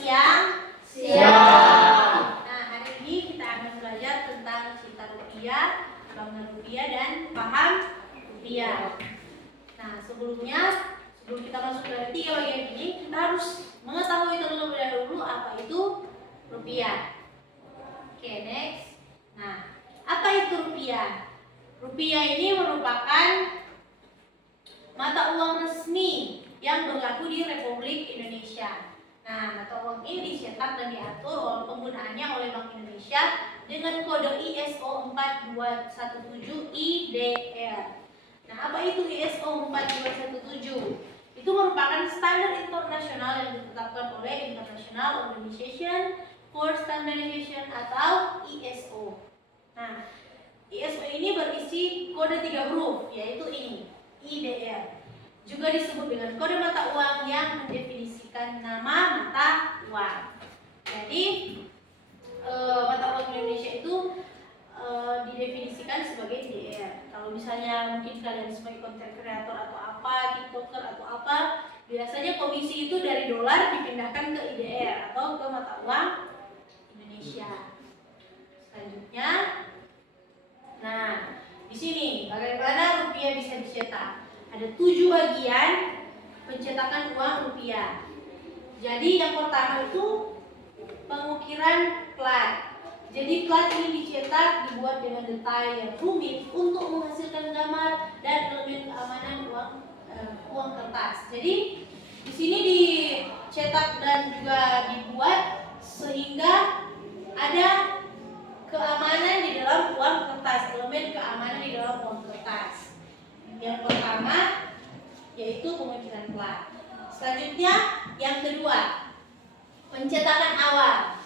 siang? Siang. Nah, hari ini kita akan belajar tentang cinta rupiah, bangga rupiah, dan paham rupiah. Nah, sebelum kita masuk ke 3 bagian ini, kita harus mengetahui terlebih dahulu apa itu rupiah. Oke, next. Nah, apa itu rupiah? Rupiah ini merupakan mata uang resmi yang berlaku di Republik Indonesia. Nah, mata uang ini dicetak dan diatur oleh penggunaannya oleh Bank Indonesia dengan kode ISO 4217 IDR. Nah, apa itu ISO 4217? Itu merupakan standar internasional yang ditetapkan oleh International Organization for Standardization atau ISO. Nah, ISO ini berisi kode 3 huruf, yaitu ini, IDR. Juga disebut dengan kode mata uang yang mendefinisikan nama mata uang. Jadi, mata uang Indonesia itu didefinisikan sebagai IDR. Kalau misalnya mungkin kalian sebagai content creator atau apa, tiktoker atau apa, biasanya komisi itu dari dolar dipindahkan ke IDR atau ke mata uang Indonesia. Selanjutnya, nah di sini bagaimana rupiah bisa dicetak? Ada 7 bagian pencetakan uang rupiah. Jadi yang pertama itu pengukiran plat. Jadi plat ini dicetak, dibuat dengan detail yang rumit untuk menghasilkan gambar dan elemen keamanan uang kertas. Jadi di sini dicetak dan juga dibuat sehingga ada keamanan di dalam uang kertas, elemen keamanan di dalam uang kertas. Yang pertama yaitu pengukiran plat. Selanjutnya yang kedua, pencetakan awal.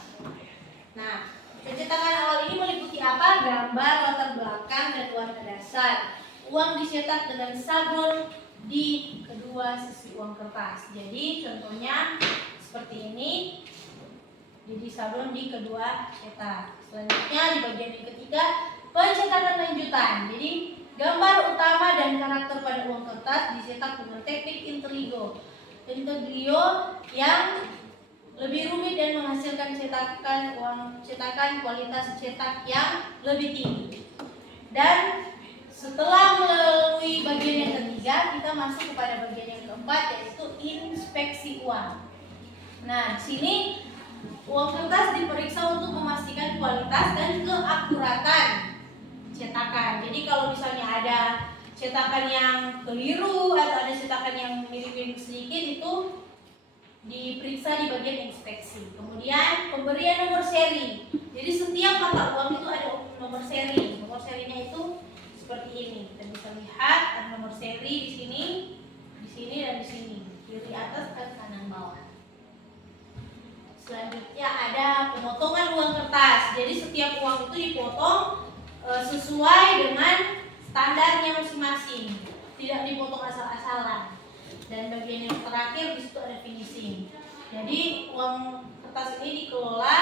Nah, pencetakan awal ini meliputi apa? Gambar, latar belakang, dan warna dasar. Uang dicetak dengan sablon di kedua sisi uang kertas. Jadi contohnya seperti ini. Jadi sablon di kedua cetak. Selanjutnya di bagian yang ketiga, pencetakan lanjutan. Jadi gambar utama dan karakter pada uang kertas dicetak dengan teknik intrigo yang lebih rumit dan menghasilkan cetakan kualitas cetak yang lebih tinggi. Dan setelah melalui bagian yang ketiga, kita masuk kepada bagian yang keempat, yaitu inspeksi uang. Nah, di sini uang kertas diperiksa untuk memastikan kualitas dan keakuratan cetakan. Jadi kalau misalnya ada cetakan yang keliru atau ada cetakan yang mirip-mirip sedikit, itu diperiksa di bagian inspeksi. Kemudian pemberian nomor seri. Jadi setiap mata uang itu ada nomor seri. Nomor serinya itu seperti ini. Kita bisa lihat ada nomor seri di sini, dan di sini, kiri atas dan kanan bawah. Selanjutnya ada pemotongan uang kertas. Jadi setiap uang itu dipotong sesuai dengan standarnya masing-masing, tidak dipotong asal-asalan. Dan bagian yang terakhir di situ ada finishing. Jadi uang kertas ini dikelola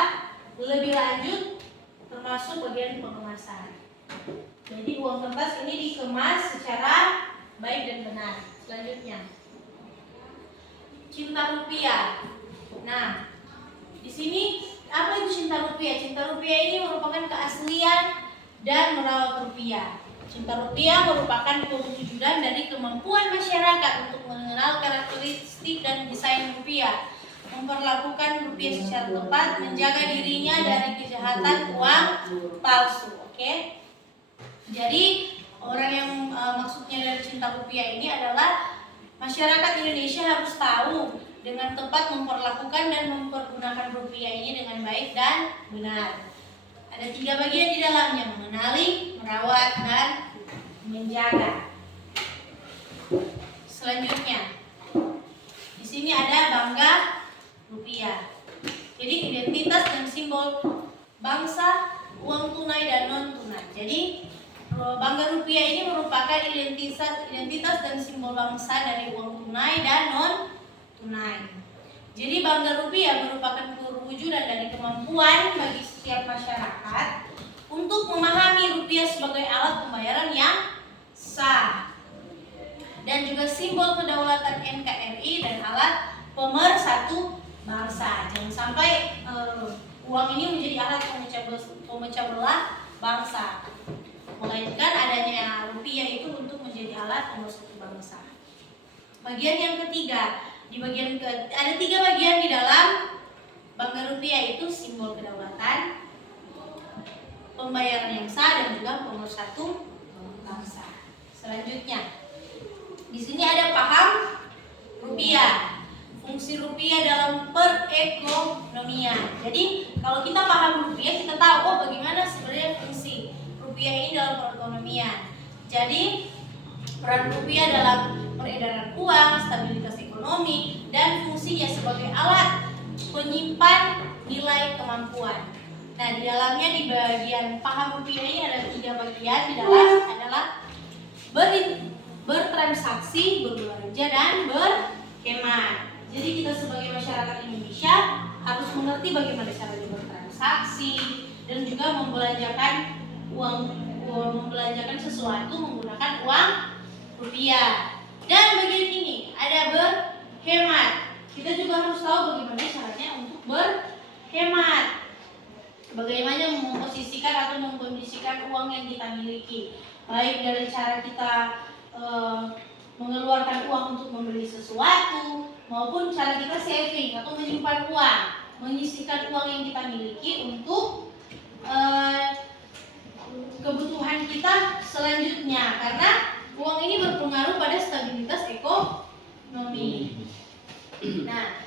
lebih lanjut, termasuk bagian pengemasan. Jadi uang kertas ini dikemas secara baik dan benar. Selanjutnya, cinta rupiah. Nah, di sini apa itu cinta rupiah? Cinta rupiah ini merupakan keaslian dan merawat rupiah. Cinta rupiah merupakan perwujudan dari kemampuan masyarakat untuk mengenal karakteristik dan desain rupiah, memperlakukan rupiah secara tepat, menjaga dirinya dari kejahatan uang palsu. Oke? Jadi orang yang maksudnya dari cinta rupiah ini adalah masyarakat Indonesia harus tahu dengan tepat memperlakukan dan mempergunakan rupiah ini dengan baik dan benar. Ada 3 bagian di dalamnya: mengenali, merawat, dan menjaga. Selanjutnya, di sini ada bangga rupiah. Jadi identitas dan simbol bangsa, uang tunai dan non tunai. Jadi bangga rupiah ini merupakan identitas dan simbol bangsa dari uang tunai dan non tunai. Jadi bangga rupiah merupakan perwujudan dari kemampuan bagi setiap masyarakat untuk memahami rupiah sebagai alat pembayaran yang sah dan juga simbol kedaulatan NKRI dan alat pemersatu bangsa. Jangan sampai uang ini menjadi alat pemecah belah bangsa, melainkan adanya rupiah itu untuk menjadi alat pemersatu bangsa. Bagian yang ketiga, ada 3 bagian di dalam Bangga Rupiah, itu simbol kedaulatan, pembayaran yang sah, dan juga pemersatu bangsa. Selanjutnya, di sini ada paham rupiah, fungsi rupiah dalam perekonomian. Jadi kalau kita paham rupiah, kita tahu bagaimana sebenarnya fungsi rupiah ini dalam perekonomian. Jadi peran rupiah dalam peredaran uang, stabilitas ekonomi, dan fungsinya sebagai alat penyimpan nilai kemampuan. Nah, di dalamnya di bagian paham rupiah ini ada 3 bagian. Di dalam adalah bertransaksi, berbelanja, dan berhemat. Jadi kita sebagai masyarakat Indonesia harus mengerti bagaimana caranya bertransaksi dan juga membelanjakan sesuatu menggunakan uang rupiah. Dan bagian ini ada berhemat. Kita juga harus tahu bagaimana caranya untuk berhemat. Bagaimana memposisikan atau mengkondisikan uang yang kita miliki. Baik dari cara kita mengeluarkan uang untuk membeli sesuatu, maupun cara kita saving atau menyimpan uang, menyisihkan uang yang kita miliki untuk kebutuhan kita selanjutnya, karena uang ini berpengaruh pada stabilitas ekonomi. Nah,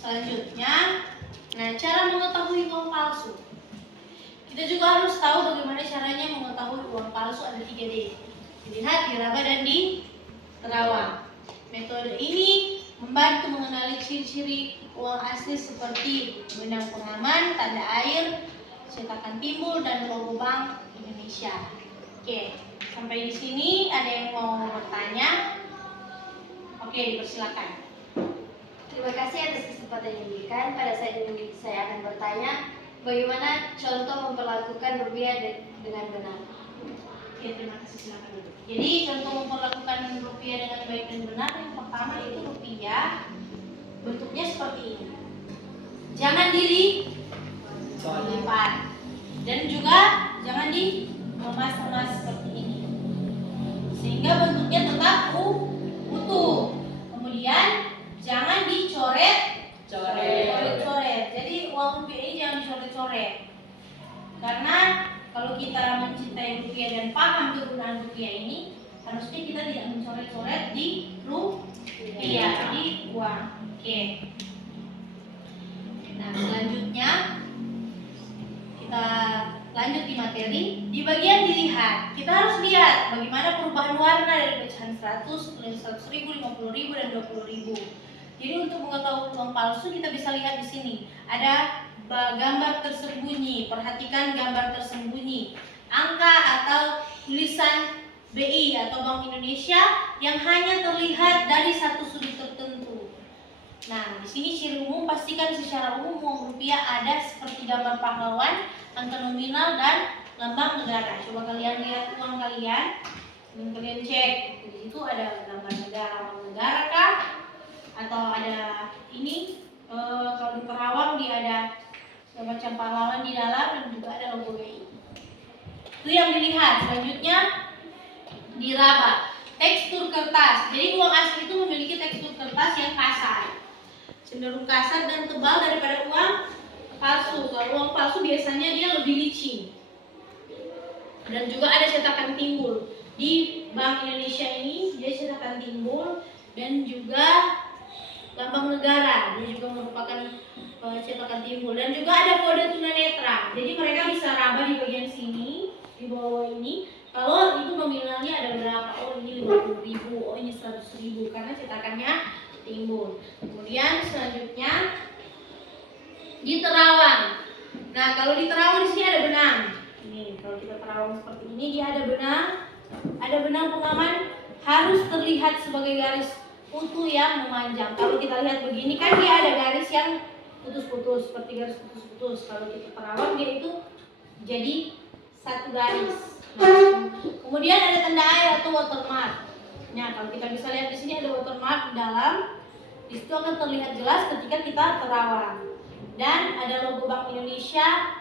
selanjutnya, cara mengetahui uang palsu. Kita juga harus tahu bagaimana caranya mengetahui uang palsu. Ada 3D: dilihat, diraba, dan diterawang. Metode ini membantu mengenali ciri-ciri uang asli seperti benang pengaman, tanda air, cetakan timbul, dan logo Bank Indonesia. Oke, sampai di sini ada yang mau bertanya? Oke, dipersilakan. Terima kasih atas kesempatan yang diberikan. Pada saat ini saya akan bertanya, bagaimana contoh memperlakukan rupiah dengan benar? Oke, terima kasih, silakan dulu. Jadi contoh memperlakukan rupiah dengan baik dan benar, yang pertama itu rupiah bentuknya seperti ini. Jangan dilipat, dan juga jangan dikemas-kemas seperti ini, sehingga bentuknya tetap utuh. Kemudian jangan dicoret. Jadi uang rupiah ini jangan dicoret-coret, karena kalau kita mencintai rupiah dan paham kegunaan rupiah ini, harusnya kita tidak mencoret-coret di rupiah, di uang. Oke. Nah, selanjutnya kita lanjut di materi. Di bagian dilihat, kita harus lihat bagaimana perubahan warna dari pecahan 100, 100.000, 50.000, dan 20.000. Jadi untuk mengetahui uang palsu, kita bisa lihat di sini ada gambar tersembunyi. Perhatikan gambar tersembunyi, angka atau tulisan BI atau Bank Indonesia yang hanya terlihat dari satu sudut tertentu. Nah, di sini ciri umum, pastikan secara umum uang rupiah ada seperti gambar pahlawan, angka nominal, dan lambang negara. Coba kalian lihat uang kalian dan kalian cek, di situ ada gambar negara, lambang negara kah? Atau ada ini, kalau di Kerawang dia ada semacam pahlawan di dalam, dan juga ada logo BI. Itu yang dilihat. Selanjutnya diraba, tekstur kertas. Jadi uang asli itu memiliki tekstur kertas yang kasar, cenderung kasar dan tebal daripada uang palsu. Kalau uang palsu biasanya dia lebih licin. Dan juga ada cetakan timbul. Di Bank Indonesia ini dia cetakan timbul dan juga lambang negara, dia juga merupakan cetakan timbul, dan juga ada kode tunanetra. Jadi mereka bisa raba di bagian sini, di bawah ini. Kalau itu nominalnya ada berapa? Oh, ini 50.000, oh ini 100.000, karena cetakannya timbul. Kemudian selanjutnya diterawang. Nah, kalau diterawang di sini ada benang. Ini kalau kita terawang seperti ini, dia ada benang pengaman, harus terlihat sebagai garis utuh yang memanjang. Kalau kita lihat begini kan dia ada garis yang putus-putus, seperti garis putus-putus. Kalau kita terawang dia itu jadi satu garis. Kemudian ada tanda air atau watermark. Nah, kalau kita bisa lihat di sini ada watermark di dalam Di situ akan terlihat jelas ketika kita terawang. Dan ada logo Bank Indonesia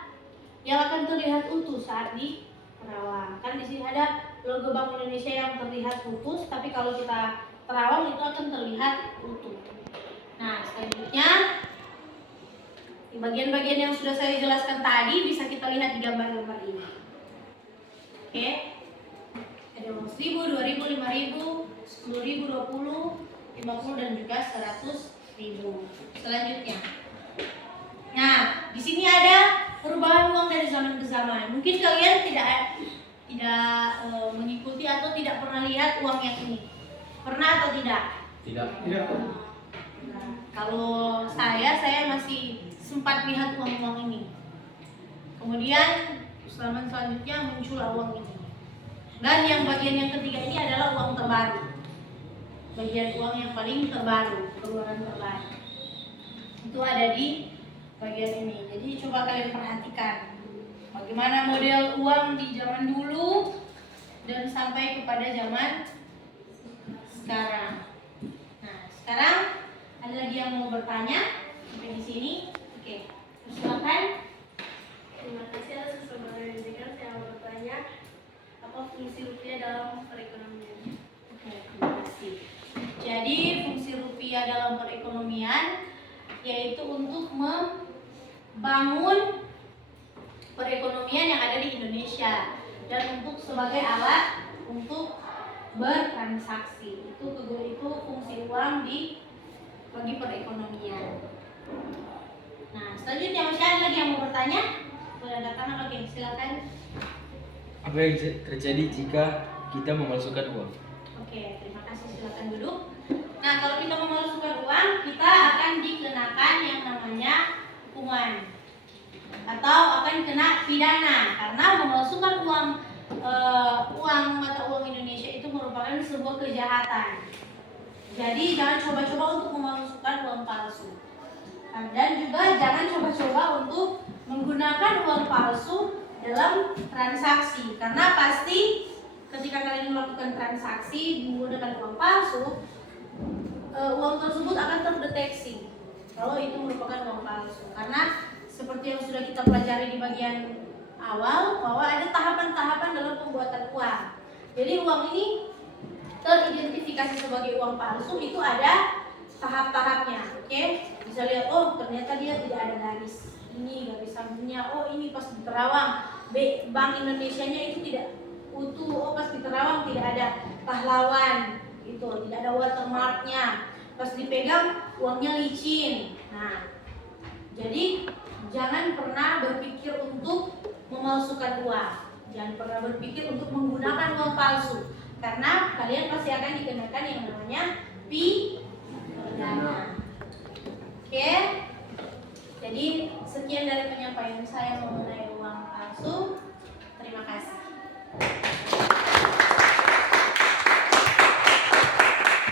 yang akan terlihat utuh saat di terawang. Kan di sini ada logo Bank Indonesia yang terlihat putus, tapi kalau kita terawang itu akan terlihat utuh. Nah, selanjutnya di bagian-bagian yang sudah saya jelaskan tadi bisa kita lihat di gambar-gambar ini. Oke. Ada uang 1000, 2000, 5000, 10.000, 20, 50 dan juga 100.000. Selanjutnya. Nah, di sini ada perubahan uang dari zaman ke zaman. Mungkin kalian tidak mengikuti atau tidak pernah lihat uang yang ini. Pernah atau tidak? Tidak. Nah, kalau saya masih sempat lihat uang-uang ini. Kemudian selanjutnya muncullah uang ini. Dan yang bagian yang ketiga ini adalah uang terbaru. Bagian uang yang paling terbaru, keluaran terbaru. Itu ada di bagian ini. Jadi coba kalian perhatikan bagaimana model uang di zaman dulu dan sampai kepada zaman sekarang. Nah, sekarang ada lagi yang mau bertanya sampai di sini? Oke, silakan. Terima kasih atas kesempatan yang diberikan. Saya mau bertanya, apa fungsi rupiah dalam perekonomian? Oke, terima kasih. Jadi fungsi rupiah dalam perekonomian yaitu untuk membangun perekonomian yang ada di Indonesia dan untuk sebagai alat untuk bertransaksi. Itu fungsi uang bagi perekonomian. Nah, selanjutnya masih ada lagi yang mau bertanya? Boleh datang, oke, silakan. Apa yang terjadi jika kita memasukkan uang? Oke, terima kasih, silakan duduk. Nah, kalau kita memasukkan uang, kita akan dikenakan yang namanya hukuman atau akan kena pidana karena memasukkan uang mata uang Indonesia itu merupakan sebuah kejahatan. Jadi jangan coba-coba untuk memasukkan uang palsu. Dan juga jangan coba-coba untuk menggunakan uang palsu dalam transaksi karena pasti ketika kalian melakukan transaksi menggunakan uang palsu, uang tersebut akan terdeteksi kalau itu merupakan uang palsu. Karena seperti yang sudah kita pelajari di bagian awal bahwa ada tahapan-tahapan dalam pembuatan uang. Jadi uang ini teridentifikasi sebagai uang palsu itu ada tahap-tahapnya. Oke, bisa lihat, oh ternyata dia tidak ada garis ini, garis sambungnya. Oh ini pas di terawang Bank Indonesianya itu tidak utuh. Oh pas di terawang tidak ada pahlawan, gitu, tidak ada watermarknya. Pas dipegang uangnya licin. Nah, jadi jangan pernah berpikir untuk memalsukan uang. Jangan pernah berpikir untuk menggunakan uang palsu karena kalian pasti akan dikenakan yang namanya pidana. Oke. Jadi sekian dari penyampaian saya.